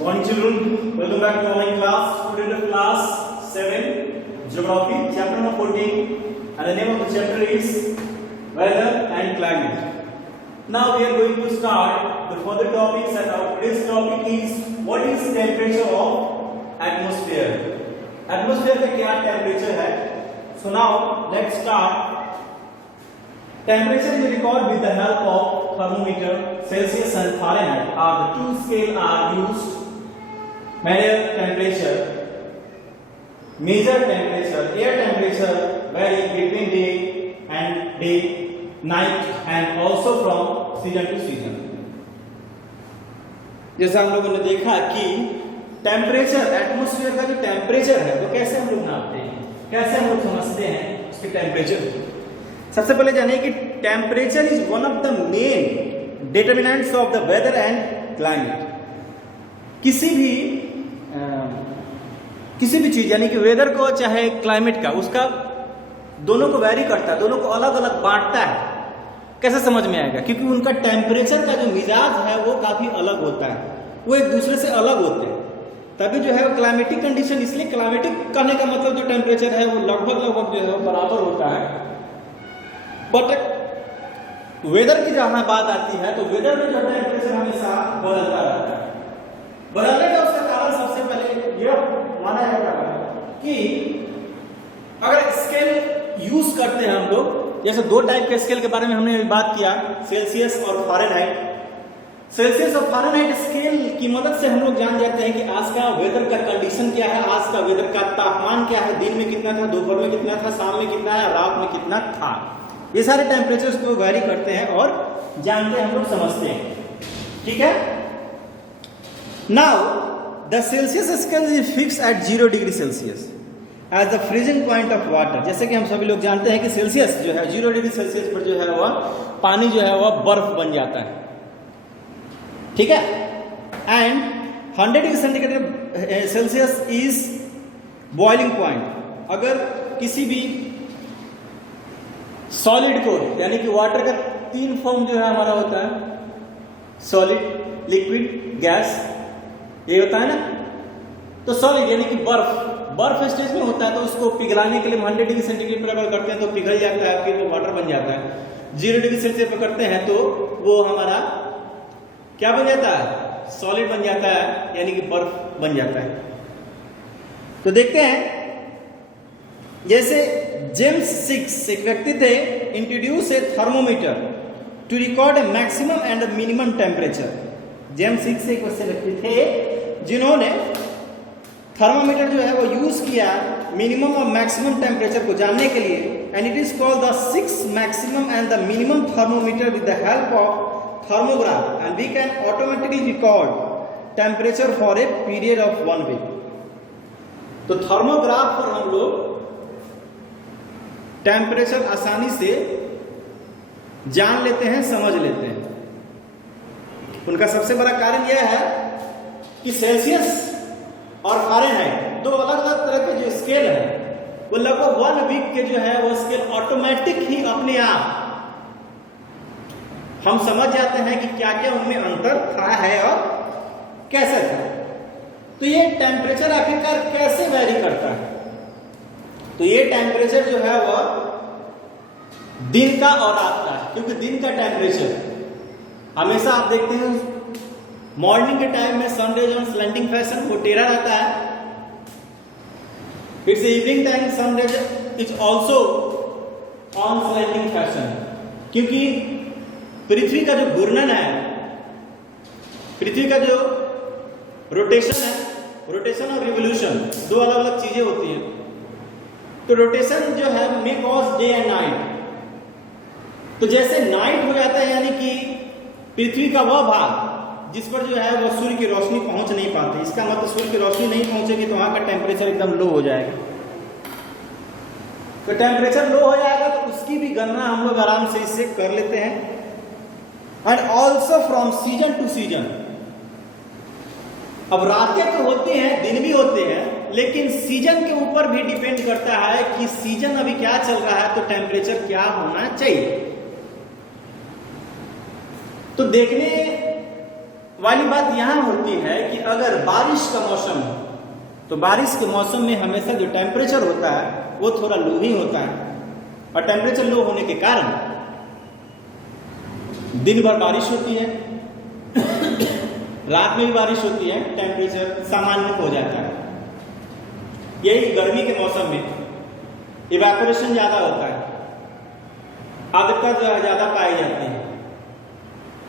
Morning children, welcome back to online class. Student of class 7, Geography, chapter number 14, and the name of the chapter is Weather and Climate. Now we are going to start the further topics, and our today's topic is what is temperature of atmosphere. Atmosphere का क्या temperature है? So now let's start. Temperature is recorded with the help of thermometer. Celsius and Fahrenheit are the two scales are used. Measure temperature, air temperature vary between day, night and also from season to season. जैसा हम लोगों ने देखा कि temperature, atmosphere का जो temperature है वो कैसे हम लोग नापते हैं, कैसे हम लोग समझते हैं उसके टेम्परेचर। सबसे पहले जानिए कि temperature is one of the main determinants of the weather and climate. किसी भी चीज यानी कि वेदर को चाहे क्लाइमेट का, उसका दोनों को वैरी करता है, दोनों को अलग अलग बांटता है। कैसे समझ में आएगा? क्योंकि उनका टेम्परेचर का जो मिजाज है वो काफी अलग होता है, वो एक दूसरे से अलग होते हैं। तभी जो है वो क्लाइमेटिक कंडीशन, इसलिए क्लाइमेटिक करने का मतलब जो टेम्परेचर है वो लगभग जो है वो बराबर होता है। बट वेदर की जहां बात आती है तो वेदर में जो टेम्परेचर हमेशा बदलता रहता है। बदलने का उसका कारण सबसे पहले यह माना जाता है कि अगर स्केल यूज करते हैं हम लोग, जैसे दो टाइप के स्केल के बारे में हमने बात किया, सेल्सियस और फारेनहाइट। सेल्सियस और फारेनहाइट स्केल की मदद से हम लोग जान जाते हैं कि आज का वेदर का कंडीशन क्या है, आज का वेदर का तापमान क्या है, दिन में कितना था, दोपहर में कितना था, शाम में कितना है, रात में कितना था। ये सारे टेम्परेचर्स को वैरी करते हैं और जानते हैं, हम लोग समझते हैं। ठीक है। Now the Celsius scale is fixed at 0 degree Celsius as the freezing point of water. जैसे कि हम सभी लोग जानते हैं कि सेल्सियस जो है 0 डिग्री सेल्सियस पर जो है वह पानी जो है वह बर्फ बन जाता है। ठीक है। And 100 degree centigrade Celsius is boiling point. अगर किसी भी सॉलिड को, यानी कि वाटर का तीन फॉर्म जो है हमारा होता है, सॉलिड, लिक्विड, गैस, ये होता है ना। तो सॉलिड यानी कि बर्फ स्टेज में होता है, तो उसको पिघलाने के लिए 100 डिग्री सेंटीग्रेड पर अगर करते हैं तो पिघल जाता है, फिर वो वाटर बन जाता है। 0 डिग्री सेल्सियस पर करते हैं तो वो हमारा क्या बन जाता है, सॉलिड बन जाता है, यानी कि बर्फ बन जाता है। तो देखते हैं, जैसे जेम्स 6 एक व्यक्ति थे, introduce a thermometer to record a maximum and minimum temperature. James 6 एक व्यक्ति थे जिन्होंने थर्मोमीटर जो है वो यूज किया मिनिमम और मैक्सिमम टेम्परेचर को जानने के लिए। And it is called the 6 maximum and the minimum thermometer with the help of thermograph, and we can automatically record temperature for a period of 1 week. तो थर्मोग्राफ पर हम लोग टेम्परेचर आसानी से जान लेते हैं, समझ लेते हैं। उनका सबसे बड़ा कारण यह है कि सेल्सियस और फारेनहाइट दो अलग अलग तरह के जो स्केल है वो लगभग 1 वीक के जो है वो स्केल ऑटोमेटिक ही अपने आप हम समझ जाते हैं कि क्या क्या उनमें अंतर था है और कैसे था। तो ये टेम्परेचर आखिरकार कैसे वैरी करता है? तो ये टेम्परेचर जो है वह दिन का और रात का है, क्योंकि दिन का टेम्परेचर हमेशा आप देखते हैं मॉर्निंग के टाइम में सनरेज ऑन स्लैंटिंग फैशन वो टेढ़ा रहता है। It's evening time sun rays is also on slanting fashion, क्योंकि पृथ्वी का जो घूर्णन है, पृथ्वी का जो रोटेशन है, रोटेशन और रिवोल्यूशन दो अलग अलग चीजें होती हैं। तो रोटेशन जो है may cause day and night. तो जैसे नाइट हो जाता है, यानी कि पृथ्वी का वह भाग जिस पर जो है वह सूर्य की रोशनी पहुंच नहीं पाती, इसका मतलब सूर्य की रोशनी नहीं पहुंचेगी तो वहां का टेम्परेचर एकदम लो हो जाएगा। तो टेम्परेचर लो हो जाएगा तो उसकी भी गणना हम लोग आराम से इससे कर लेते हैं। And also from season two season. अब रातें तो होती हैं, दिन भी होते हैं, लेकिन सीजन के ऊपर भी डिपेंड करता है कि सीजन अभी क्या चल रहा है, तो टेम्परेचर क्या होना चाहिए। तो देखने वाली बात यहाँ होती है कि अगर बारिश का मौसम हो तो बारिश के मौसम में हमेशा जो टेम्परेचर होता है वो थोड़ा लो ही होता है, और टेम्परेचर लो होने के कारण दिन भर बारिश होती है, रात में भी बारिश होती है, टेम्परेचर सामान्य हो जाता है। यही गर्मी के मौसम में इवेपोरेशन ज्यादा होता है, आर्द्रता जो है ज्यादा पाई जाती है,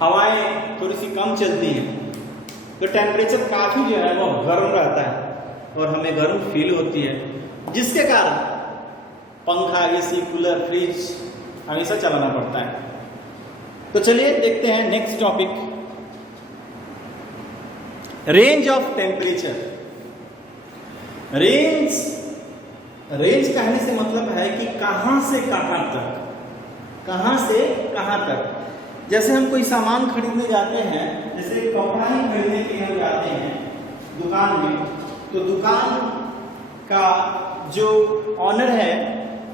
हवाएं थोड़ी सी कम चलती हैं, तो टेम्परेचर काफी जो है वो गर्म रहता है और हमें गर्म फील होती है, जिसके कारण पंखा, एसी, कूलर, फ्रिज हमेशा चलाना पड़ता है। तो चलिए देखते हैं next topic, range of temperature. Range कहने से मतलब है कि कहां से कहां तक, कहां से कहां तक। जैसे हम कोई सामान खरीदने जाते हैं, जैसे कपड़ा ही खरीदने के लिए हम जाते हैं दुकान में, तो दुकान का जो ऑनर है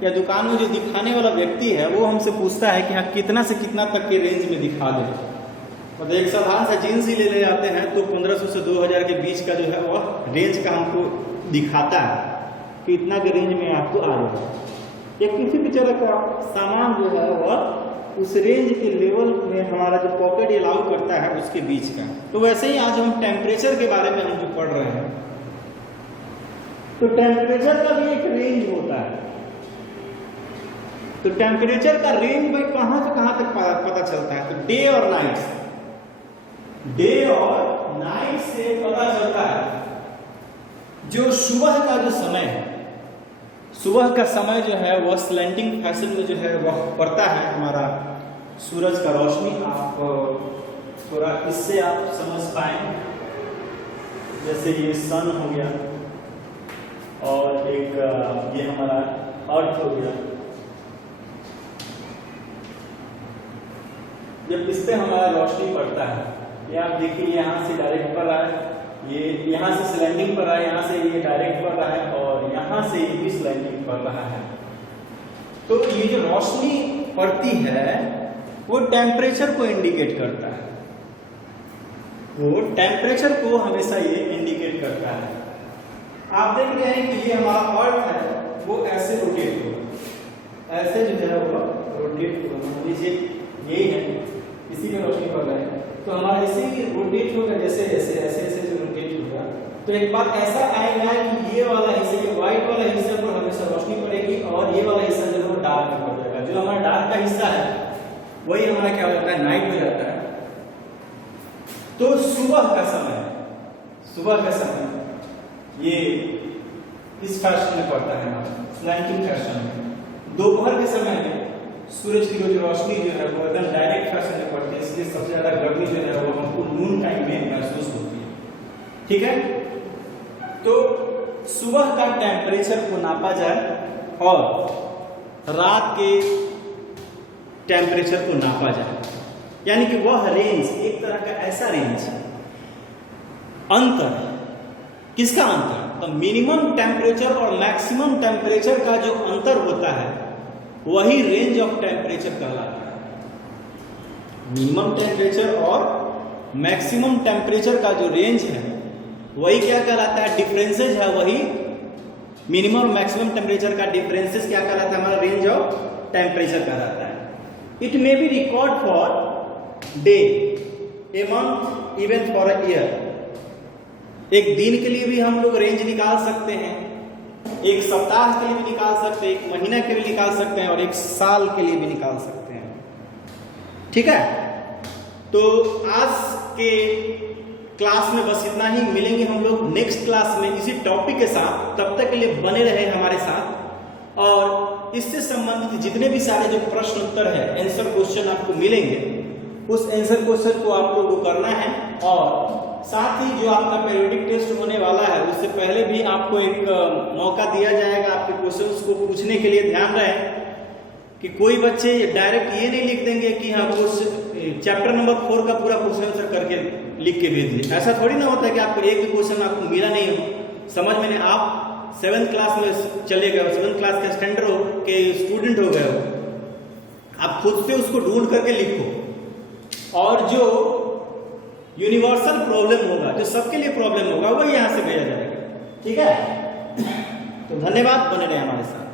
या दुकान में जो दिखाने वाला व्यक्ति है वो हमसे पूछता है कि हाँ कितना से कितना तक के रेंज में दिखा दे। मतलब एक साधारण सा जींस ही ले जाते हैं तो 1500 से 2000 के बीच का जो है वह रेंज का हमको दिखाता है कि इतना के रेंज में आपको आ जाएगा। या किसी भी तरह का सामान जो है वह उस रेंज के लेवल में हमारा जो पॉकेट अलाउ करता है उसके बीच का। तो वैसे ही आज हम टेम्परेचर के बारे में हम जो पढ़ रहे हैं, तो टेम्परेचर का भी एक रेंज होता है। तो टेम्परेचर का रेंज भाई कहां से कहां तक पता चलता है, तो डे और नाइट से पता चलता है। जो सुबह का जो समय है, सुबह का समय जो है वह स्लैंटिंग फैशन में जो है वह पड़ता है हमारा सूरज का रोशनी। आप थोड़ा इससे आप समझ पाए, जैसे ये सन हो गया और एक ये हमारा अर्थ हो गया, जब इस पे हमारा रोशनी पड़ता है, ये आप देखिए यहाँ से डायरेक्ट पड़ रहा है, ये यहाँ से स्लैंडिंग पर रहा है, यहाँ से ये डायरेक्ट पड़ रहा है और यहाँ से ये भी स्लैंडिंग पड़ रहा है। तो ये जो रोशनी पड़ती है वो टेम्परेचर को इंडिकेट करता है, वो टेम्परेचर को हमेशा ये इंडिकेट करता है। आप देख रहे हैं कि ये हमारा अर्थ है वो ऐसे रोटेट होगा, ऐसे जो है वो रोटेट होगा। नीचे यही है, इसी में रोशनी पड़ रहा है, तो हमारा इसे भी रोटेट होगा, जैसे ऐसे ऐसे ऐसे जो रोटेट होगा। तो एक बात ऐसा आएगा कि ये वाला हिस्सा, ये व्हाइट वाला हिस्सा पर हमेशा रोशनी पड़ेगी और ये वाला हिस्सा जो है डार्क में पड़ जाएगा। जो हमारा डार्क का हिस्सा है वही हमारा क्या हो जाता है, नाइट हो जाता है। तो सुबह का समय, सुबह का समय ये इस फैशन में पड़ता है हमारा, स्लैंटिंग फैशन में। दोपहर के समय में सूरज की जो रोशनी जो है वो एकदम डायरेक्ट फैशन में पड़ती है, इसलिए सबसे ज्यादा गर्मी जो है वो हमको नून टाइम में महसूस होती है। ठीक है, तो सुबह का टेम्परेचर को नापा जाए और रात के टेम्परेचर को नापा जाए, यानी कि वह रेंज एक तरह का ऐसा रेंज, अंतर, किसका अंतर, तो मिनिमम टेम्परेचर और मैक्सिमम टेम्परेचर का जो अंतर होता है वही रेंज ऑफ टेम्परेचर कहलाता है। मिनिमम टेम्परेचर और मैक्सिमम टेम्परेचर का जो रेंज है वही क्या कहलाता है, डिफरेंसेस है, वही मिनिमम और मैक्सिमम टेम्परेचर का डिफरेंसेस क्या कहलाता है, हमारा रेंज ऑफ टेम्परेचर कहलाता है। It may be record for day, a month, even for a year. एक दिन के लिए भी हम लोग रेंज निकाल सकते हैं, एक सप्ताह के लिए भी निकाल सकते हैं, एक महीना के लिए निकाल सकते हैं और एक साल के लिए भी निकाल सकते हैं। ठीक है, तो आज के क्लास में बस इतना ही। मिलेंगे हम लोग नेक्स्ट क्लास में इसी टॉपिक के साथ। तब तक के लिए बने रहे हमारे साथ, और इससे संबंधित जितने भी सारे जो प्रश्न उत्तर है, आंसर क्वेश्चन आपको मिलेंगे, उस आंसर क्वेश्चन को आप लोगों को करना है। और साथ ही जो आपका पीरियोडिक टेस्ट होने वाला है उससे पहले भी आपको एक मौका दिया जाएगा आपके क्वेश्चंस को पूछने के लिए। ध्यान रहे कि कोई बच्चे डायरेक्ट ये नहीं लिख देंगे कि हाँ चैप्टर नंबर 4 का पूरा क्वेश्चन आंसर करके लिख के भेज दिए। ऐसा थोड़ी ना होता है कि आपको एक भी क्वेश्चन आपको मिला नहीं हो, समझ में नहीं, आप 7th क्लास में चले गए हो, 7th क्लास के स्टैंडर्ड हो के स्टूडेंट हो गए हो, आप खुद से उसको ढूंढ करके लिखो। और जो यूनिवर्सल प्रॉब्लम होगा, जो सबके लिए प्रॉब्लम होगा वही यहाँ से भेजा जाएगा। ठीक है, तो धन्यवाद, बने रहे हमारे साथ।